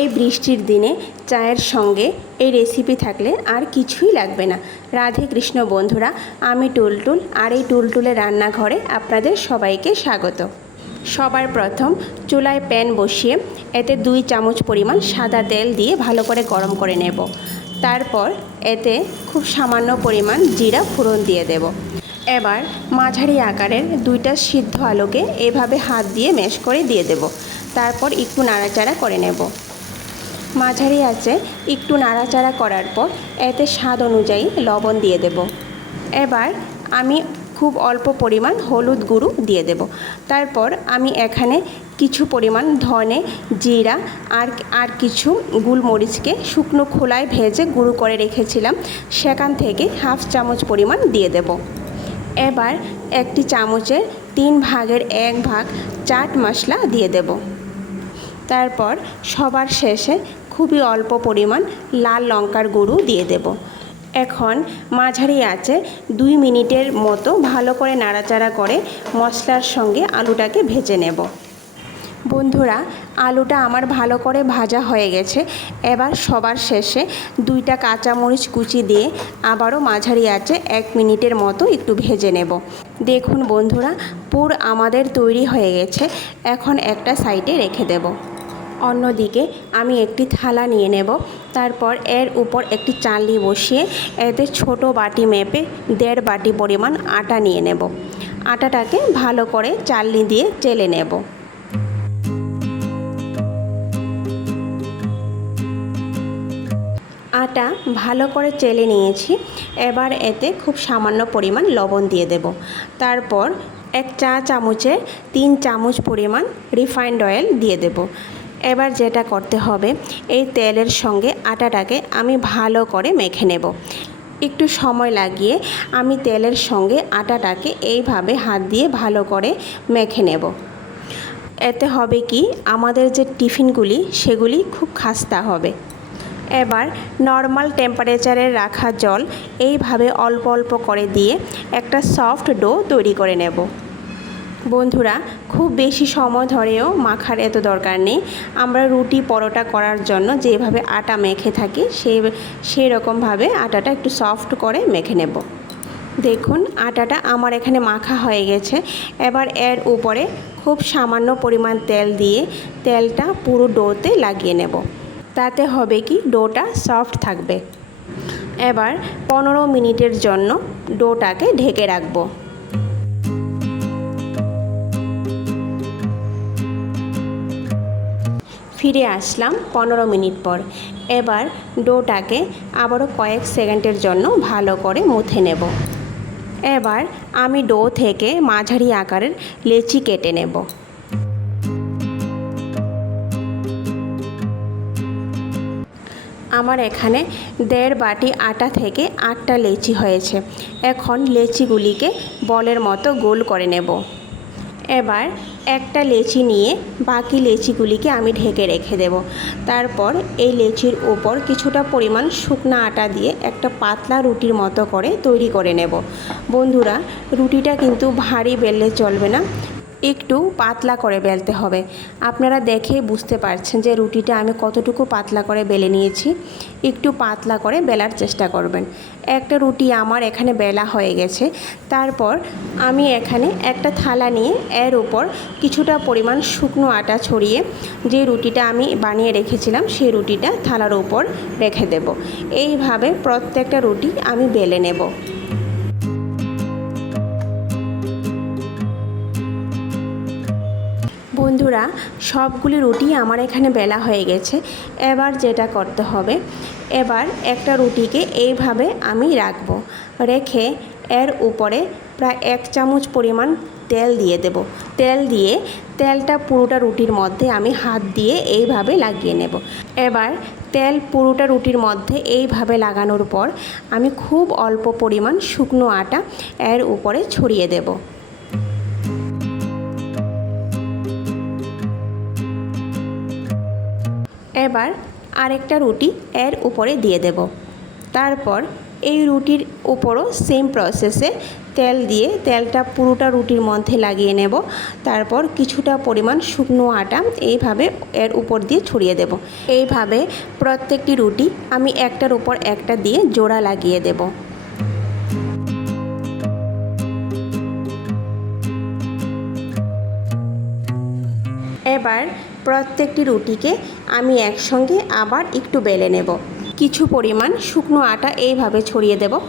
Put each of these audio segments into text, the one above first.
এই বৃষ্টির দিনে চায়ের সঙ্গে এই রেসিপি থাকলে আর কিছুই লাগবে না। রাধে কৃষ্ণ বন্ধুরা, আমি টুলটুল আর এই টুলটুলের রান্নাঘরে আপনাদের সবাইকে স্বাগত। সবার প্রথম চুলায় প্যান বসিয়ে এতে দুই চামচ পরিমাণ সাদা তেল দিয়ে ভালো করে গরম করে নেব। তারপর এতে খুব সামান্য পরিমাণ জিরা ফোড়ন দিয়ে দেব। এবার মাঝারি আকারের দুইটা সিদ্ধ আলুকে এভাবে হাত দিয়ে ম্যাশ করে দিয়ে দেব। তারপর একটু নাড়াচাড়া করে নেব। মাঝারি আছে, একটু নাড়াচাড়া করার পর এতে স্বাদ অনুযায়ী লবণ দিয়ে দেব। এবার আমি খুব অল্প পরিমাণ হলুদ গুঁড়ো দিয়ে দেব। তারপর আমি এখানে কিছু পরিমাণ ধনে, জিরা আর আর কিছু গুলমরিচকে শুকনো খোলায় ভেজে গুঁড়ো করে রেখেছিলাম। সেখান থেকে হাফ চামচ পরিমাণ দিয়ে দেব। এবার একটি চামচের তিন ভাগের এক ভাগ চাট মশলা দিয়ে দেব। তারপর সবার শেষে খুবই অল্প পরিমাণ লাল লঙ্কার গুঁড়ো দিয়ে দেব। এখন মাঝারি আছে দুই মিনিটের মতো ভালো করে নাড়াচাড়া করে মশলার সঙ্গে আলুটাকে ভেজে নেব। বন্ধুরা, আলুটা আমার ভালো করে ভাজা হয়ে গেছে। এবার সবার শেষে দুইটা কাঁচামরিচ কুচি দিয়ে আবারও মাঝারি আছে এক মিনিটের মতো একটু ভেজে নেব। দেখুন বন্ধুরা, পুর আমাদের তৈরি হয়ে গেছে। এখন একটা সাইডে রেখে দেব। অন্যদিকে আমি একটি থালা নিয়ে নেব। তারপর এর উপর একটি চালনি বসিয়ে এতে ছোট বাটি মেপে দেড় বাটি পরিমাণ আটা নিয়ে নেব। আটাটাকে ভালো করে চালনি দিয়ে চেলে নেব। আটা ভালো করে চেলে নিয়েছি। এবার এতে খুব সামান্য পরিমাণ লবণ দিয়ে দেব। তারপর এক চা চামচে তিন চামচ পরিমাণ রিফাইন্ড অয়েল দিয়ে দেব। এবার যেটা করতে হবে, এই তেলের সঙ্গে আটাটাকে আমি ভালো করে মেখে নেব। একটু সময় লাগিয়ে আমি তেলের সঙ্গে আটাটাকে এইভাবে হাত দিয়ে ভালো করে মেখে নেব। এতে হবে কি, আমাদের যে টিফিনগুলি, সেগুলি খুব খাস্তা হবে। এবার নর্মাল টেম্পারেচারে রাখা জল এইভাবে অল্প অল্প করে দিয়ে একটা সফট ডো তৈরি করে নেব। বন্ধুরা, খুব বেশি সময় ধরেও মাখার এত দরকার নেই। আমরা রুটি পরোটা করার জন্য যেভাবে আটা মেখে থাকি সেই সেই রকমভাবে আটাটা একটু সফট করে মেখে নেব। দেখুন, আটাটা আমার এখানে মাখা হয়ে গেছে। এবার এর উপরে খুব সামান্য পরিমাণ তেল দিয়ে তেলটা পুরো ডোতে লাগিয়ে নেব। তাতে হবে কি, ডোটা সফট থাকবে। এবার পনেরো মিনিটের জন্য ডোটাকে ঢেকে রাখব। ফিরে আসলাম পনেরো মিনিট পর। এবার ডোটাকে আবারও কয়েক সেকেন্ডের জন্য ভালো করে মুথে নেব। এবার আমি ডো থেকে মাঝারি আকারের লেচি কেটে নেব। আমার এখানে দেড় বাটি আটা থেকে আটটা লেচি হয়েছে। এখন লেচিগুলিকে বলের মতো গোল করে নেব। এবার একটা লেচি নিয়ে বাকি লেচিগুলিকে আমি ঢেকে রেখে দেব। তারপর এই লেচির ওপর কিছুটা পরিমাণ শুকনো আটা দিয়ে একটা পাতলা রুটির মতো করে তৈরি করে নেব। বন্ধুরা, রুটিটা কিন্তু ভারী বেললে চলবে না। একটু পাতলা করে বেলতে হবে। আপনারা দেখে বুঝতে পারছেন যে রুটিটা আমি কতটুকু পাতলা করে বেলে নিয়েছি। একটু পাতলা করে বেলার চেষ্টা করবেন। একটা রুটি আমার এখানে বেলা হয়ে গেছে। তারপর আমি এখানে একটা থালা নিয়ে এর উপর কিছুটা পরিমাণ শুকনো আটা ছড়িয়ে যে রুটিটা আমি বানিয়ে রেখেছিলাম, সেই রুটিটা থালার উপর রেখে দেব। এইভাবে প্রত্যেকটা রুটি আমি বেলে নেব। বন্ধুরা, সবগুলি রুটি আমার এখানে বেলা হয়ে গেছে, এবার যেটা করতে হবে, এবার একটা রুটিকে এইভাবে আমি রাখব, রেখে এর উপরে প্রায় এক চামচ পরিমাণ তেল দিয়ে দেব, তেল দিয়ে তেলটা পুরোটা রুটির মধ্যে আমি হাত দিয়ে এইভাবে লাগিয়ে নেব, এবার তেল পুরোটা রুটির মধ্যে এইভাবে লাগানোর পর আমি খুব অল্প পরিমাণ শুকনো আটা এর উপরে ছড়িয়ে দেবো। এবার আরেকটা রুটি এর উপরে দিয়ে দেব। তারপর এই রুটির উপরও সেম প্রসেসে তেল দিয়ে তেলটা পুরোটা রুটির মধ্যে লাগিয়ে নেব। তারপর কিছুটা পরিমাণ শুকনো আটা এইভাবে এর উপর দিয়ে ছড়িয়ে দেব। এইভাবে প্রত্যেকটি রুটি আমি একটার উপর একটা দিয়ে জোড়া লাগিয়ে দেবো। এবার প্রত্যেকটি রুটিকে আমি একসঙ্গে আবার একটু বেলে নেব। কিছু পরিমাণ শুকনো আটা এইভাবে ছড়িয়ে দেব।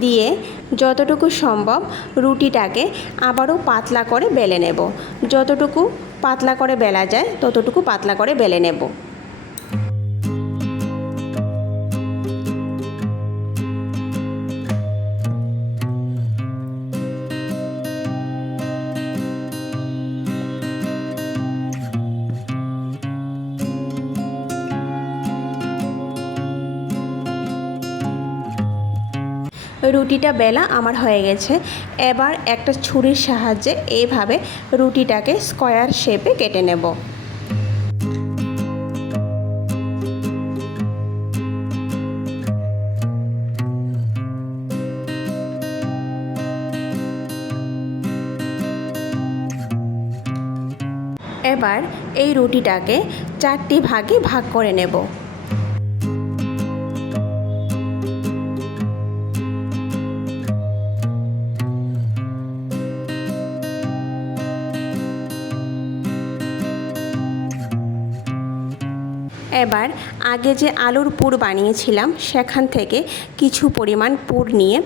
দিয়ে যতটুকু সম্ভব রুটিটাকে আবারও পাতলা করে বেলে নেব। যতটুকু পাতলা করে বেলা যায়, ততটুকু পাতলা করে বেলে নেব। রুটিটা বেলা আমার হয়ে গেছে। এবার একটা ছুরির সাহায্যে এইভাবে রুটিটাকে স্কোয়ার শেপে কেটে নেব। এবার এই রুটিটাকে চারটি ভাগে ভাগ করে নেব। এবার আগে যে আলুর পুর বানিয়েছিলাম, সেখান থেকে কিছু পরিমাণ পুর নিয়ে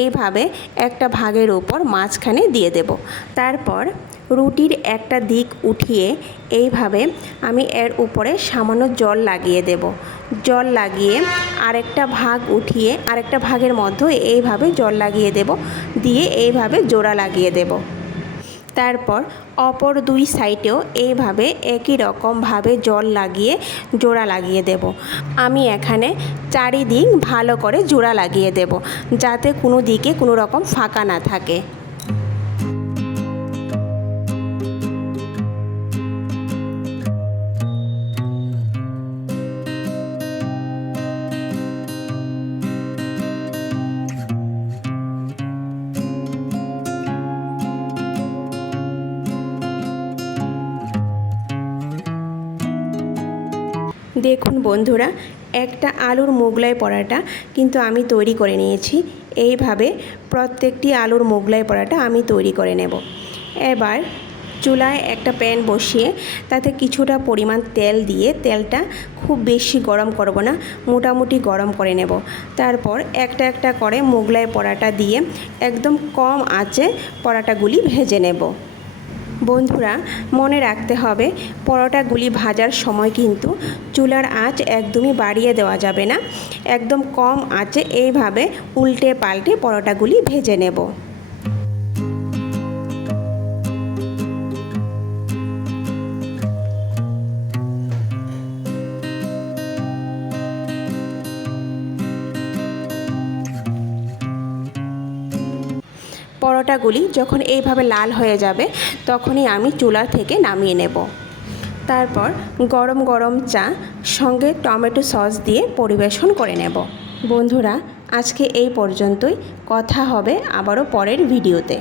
এইভাবে একটা ভাগের ওপর মাঝখানে দিয়ে দেব। তারপর রুটির একটা দিক উঠিয়ে এইভাবে আমি এর উপরে সামান্য জল লাগিয়ে দেব। জল লাগিয়ে আরেকটা ভাগ উঠিয়ে আরেকটা ভাগের মধ্যে এইভাবে জল লাগিয়ে দেব। দিয়ে এইভাবে জোড়া লাগিয়ে দেব। তারপর অপর দুই সাইডেও এইভাবে একই রকমভাবে জল লাগিয়ে জোড়া লাগিয়ে দেব। আমি এখানে চারিদিক ভালো করে জোড়া লাগিয়ে দেব, যাতে কোনো দিকে কোনো রকম ফাঁকা না থাকে। দেখুন বন্ধুরা, একটা আলুর মোগলাই পরাটা কিন্তু আমি তৈরি করে নিয়েছি। এইভাবে প্রত্যেকটি আলুর মোগলাই পরাটা আমি তৈরি করে নেব। এবার চুলায় একটা প্যান বসিয়ে তাতে কিছুটা পরিমাণ তেল দিয়ে তেলটা খুব বেশি গরম করব না, মোটামুটি গরম করে নেব। তারপর একটা একটা করে মোগলাই পরাটা দিয়ে একদম কম আঁচে পরাটাগুলি ভেজে নেব। বন্ধুরা, মনে রাখতে হবে, পরোটাগুলি ভাজার সময় কিন্তু চুলার আঁচ একদমই বাড়িয়ে দেওয়া যাবে না। একদম কম আঁচে এইভাবে উল্টে পাল্টে পরোটাগুলি ভেজে নেব। পরোটাগুলি যখন এইভাবে লাল হয়ে যাবে, তখনই আমি চুলা থেকে নামিয়ে নেব। তারপর গরম গরম চা, সঙ্গে টমেটো সস দিয়ে পরিবেশন করে নেব। বন্ধুরা, আজকে এই পর্যন্তই। কথা হবে আবারও পরের ভিডিওতে।